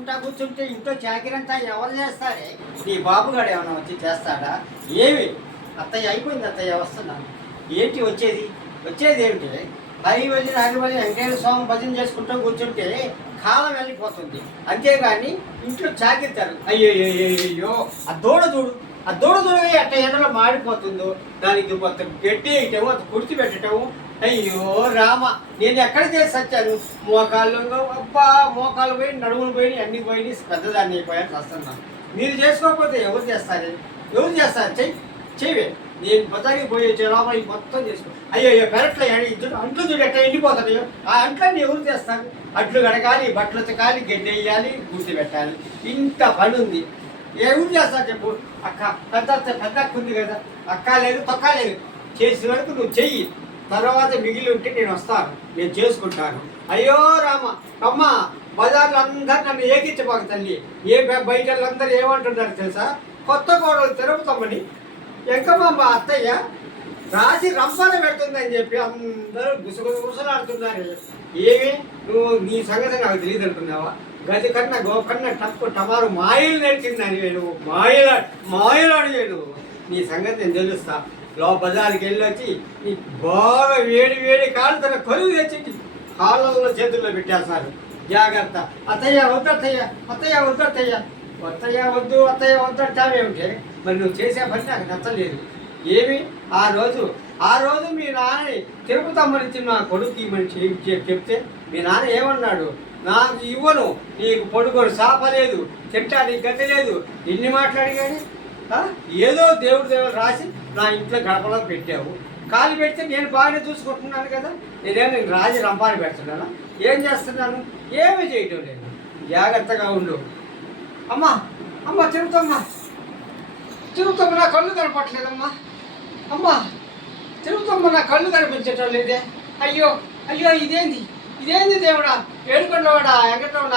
చేసుకుంటా కూర్చుంటే ఇంట్లో చాకిరంతా ఎవరు చేస్తారే? నీ బాబుగాడు ఏమైనా వచ్చి చేస్తాడా? ఏమి అత్తయ్య అయిపోయింది, అత్తయ్య వస్తున్నాను. ఏంటి వచ్చేది ఏమిటి? హరివల్లి నాగవల్లి వెంకటేశ్వర స్వామి భజన చేసుకుంటూ కూర్చుంటే కాలం వెళ్ళిపోతుంది, అంతేగాని ఇంట్లో చాకిరితారు. అయ్యో ఆ దూడ చూడు అట్ట ఎండలో మాడిపోతుందో, దానికి మొత్తం గడ్డి వేయటము, అంత కుర్తి పెట్టటము. అయ్యో రామ, నేను ఎక్కడ చేసి వచ్చాను? మోకాలు పోయి, నడుములు పోయి, అన్ని పోయి పెద్దదాన్ని అయిపోయాను వస్తున్నాను. మీరు చేసుకోకపోతే ఎవరు చేస్తారు? చెయ్యి. నేను బజారికి పోయి వచ్చే లోపల మొత్తం చేసుకో. అయ్యో పెరట్లో అంట్లు చూడు ఎట్లా ఎండిపోతాయో, ఆ అంట్లన్నీ ఎవరు చేస్తారు? అట్లు కడగాలి, బట్టలు ఉతకాలి, గడ్డి వేయాలి, గుర్తి పెట్టాలి, ఇంత పని ఉంది. ఎవరు చేస్తారు చెప్పు? పెద్ద అక్క ఉంది కదా, అక్క లేదు తొక్క లేదు, చేసిన వరకు నువ్వు చెయ్యి. తర్వాత మిగిలి ఉంటే నేను వస్తాను, నేను చేసుకుంటాను. అయ్యో రామ, అమ్మ బజార్లో అందరు నన్ను ఏకించబాకు తల్లి. బయట అందరూ ఏమంటున్నారు తెలుసా? కొత్త కోడలు తిరుగుతామని ఎంకమ్మ అత్తయ్య రాసి రంపాన పెడుతుందని చెప్పి అందరూ గుసగుసలాడుతున్నారు. ఏమి నువ్వు నీ సంగతి నాకు తెలియదు అంటున్నావా? గది కన్నా గోకన్నా తప్పు టమారు మాయలు నేర్చిందని నువ్వు మాయలాడు నువ్వు. నీ సంగతి నేను తెలుస్తా. బజార్కి వెళ్ళొచ్చి నీ బాగా వేడి కాళ్ళు తన కొలువు తెచ్చి కాళ్ళలో చేతుల్లో పెట్టేస్తారు. జాగ్రత్త. అత్తయ్య వద్దు అంటావేమిటే? మరి నువ్వు చేసే పని నాకు నచ్చలేదు. ఏమి ఆ రోజు మీ నాన్న తిరుపతమ్మనిచ్చి నా కొడుకు ఇవ్వమని చెప్తే మీ నాన్న ఏమన్నాడు? నాకు ఇవ్వను, నీకు పొడుగోడు సాపలేదు, తింటానికి గతి లేదు, ఇన్ని మాట్లాడి కానీ ఏదో దేవుడు రాసి నా ఇంట్లో గడపలో పెట్టావు. కాలు పెడితే నేను బాగానే చూసుకుంటున్నాను కదా, నేనేమో రాజు రంపాన్ని పెడుతున్నాను. ఏం చేస్తున్నాను? ఏమీ చేయటం లేదు. జాగ్రత్తగా ఉండు. అమ్మ తిరుగుతమ్మ నా కళ్ళు కనపట్లేదమ్మా. తిరుగుతమ్మ నా కళ్ళు కనిపించటం లేదే. అయ్యో ఇదేంది దేవుడా, ఏడుకొండవాడా, వెంకటరమణ,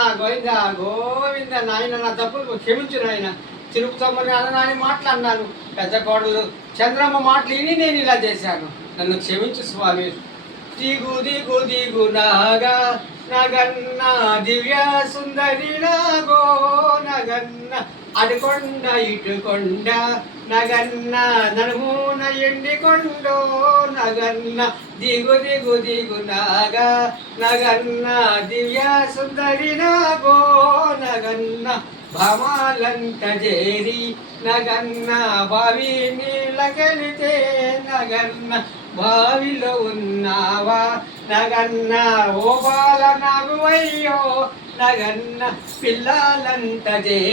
గోవింద నాయన, నా తప్పులు క్షమించు నాయన. తిరుగుతమ్మని అననాని మాటలు అన్నాను. పెద్ద కోడలు చంద్రమ్మ మాటలు విని నేను ఇలా చేశాను, నన్ను క్షమించు స్వామి. దిగు నాగా నగన్న దివ్య సుందరి నాగో నగన్న, అటుకొండ ఇటుకొండ నగన్న, నడుమున ఎండికొండో నగన్న. దిగు నాగా నగన్న దివ్య సుందరి నాగో నగన్న, భామాలంత చేరి నగన్న, బావి నీళ్ళకెళితే నగన్న, బావిలో ఉన్నావా నగన్న, ఓ బాల నాగువయ్యో నగన్న, పిల్లలంత చేరి